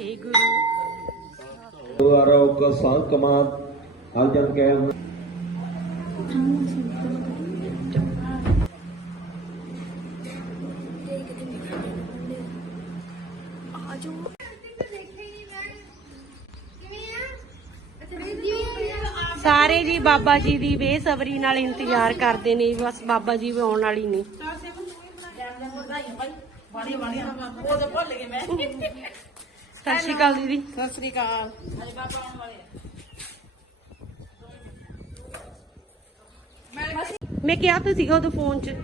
ਵਾਹਿਗੁਰੂ। ਆਰੋਗ ਸੰਕਮਾਤ ਅਲਜਨ ਕਹਿ ਸਾਰੇ ਜੀ ਬਾਬਾ ਜੀ ਦੀ ਬੇਸਬਰੀ ਨਾਲ ਇੰਤਜ਼ਾਰ ਕਰਦੇ ਨੇ ਬਸ ਬਾਬਾ ਜੀ ਵੀ ਆਉਣ ਵਾਲੀ ਨਹੀਂ। ਸਤਿ ਸ਼੍ਰੀ ਅਕਾਲ ਦੀਦੀ। ਸਤਿ ਸ੍ਰੀ ਅਕਾਲ। ਮੈਂ ਕਿਹਾ ਤਾਂ ਸੀਗਾ ਉਹਦੇ ਫੋਨ 'ਚ।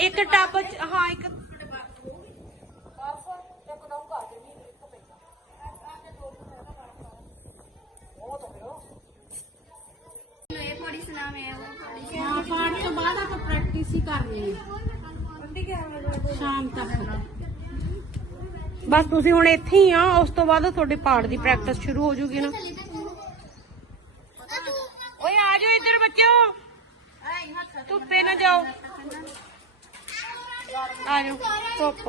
ਇੱਕ ਟੱਬ 'ਚ ਹਾਂ ਇੱਕ ਪਾਠ ਤੋਂ ਬਾਅਦ ਆਪਾਂ ਪ੍ਰੈਕਟਿਸ ਹੀ ਕਰਨੀ ਹੈ। ਸ਼ਾਮ ਤੱਕ। ਬਸ ਤੁਸੀਂ ਹੁਣ ਇੱਥੇ ਹੀ ਆ, ਉਸ ਤੋਂ ਬਾਅਦ ਤੁਹਾਡੇ ਪਾਠ ਦੀ ਪ੍ਰੈਕਟਿਸ ਸ਼ੁਰੂ ਹੋ ਜੂਗੀ ਨਾ। ਓਏ ਆ ਜਾਓ ਇੱਧਰ ਬੱਚਿਓ। ਧੁੱਪੇ ਨਾ ਜਾਓ। ਆ ਜਾਓ, ਧੁੱਪ।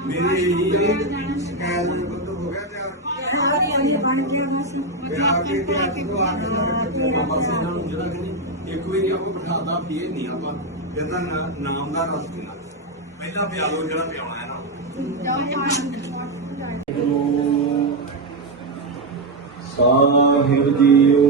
ਮੇਰੀ ਇਹ ਸ਼ਿਕਾਇਤ ਦੇ ਬੰਦ ਹੋ ਗਿਆ ਤੇ ਫਿਰ ਆ ਕੇ ਕਿ ਆ ਕੇ ਆਪਾਂ ਇਹਨਾਂ ਨੂੰ ਜਿਹੜਾ ਕਿ ਇੱਕ ਵਾਰੀ ਆਪਾਂ ਬਿਠਾਤਾ ਫੇਰ ਨਹੀਂ ਆਪਾਂ ਇਹਦਾ ਨਾਮ ਦਾ ਰਸ ਦੇਣਾ ਪਹਿਲਾਂ ਪਿਆ ਜਿਹੜਾ ਪਿਆਉਣਾ ਹੈ ਨਾ ਸਾਹਿਬ ਜੀਓ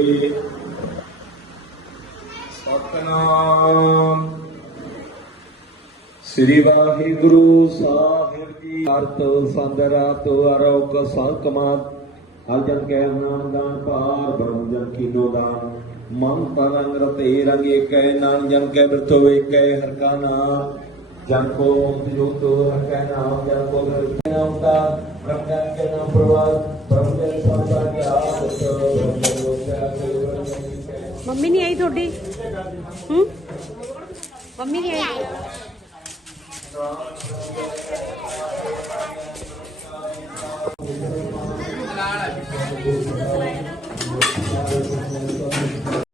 ਸ੍ਰੀ ਵਾਹਿਗੁਰੂ ਸਾਹਿਬ ਜੀ ਅਰਤ ਸੰਦਰਾਤ ਅਰੋਕ ਸੰਕਮਾਤ ਅਜਨ ਕੈ ਨਾਮ ਦਾਨ ਪਾਰ ਬ੍ਰਹਮ ਜਨ ਕੀਨੋ ਦਾਨ ਮਨ ਤਨ ਰਤੇ ਰੰਗ ਏਕੈ ਨਾਮ ਜਨ ਕੈ ਬਿਰਤੋ ਏਕੈ ਹਰ ਕਾ ਨਾਮ ਜਨ ਕੋ ਮੁਕਤ ਜੋਤ ਹਰ ਕੈ ਨਾਮ ਜਨ ਕੋ ਹਰ ਕੈ ਨਾਮ ਦਾ ਬ੍ਰਹਮ ਜਨ ਕੈ ਨਾਮ ਪ੍ਰਵਾਦ ਬ੍ਰਹਮ ਜਨ ਸੰਸਾਰ ਕੇ ਆਪ ਬ੍ਰਹਮ ਜਨ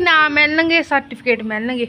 ਨਾ ਮਿਲਣਗੇ ਸਰਟੀਫਿਕੇਟ ਮਿਲਣਗੇ।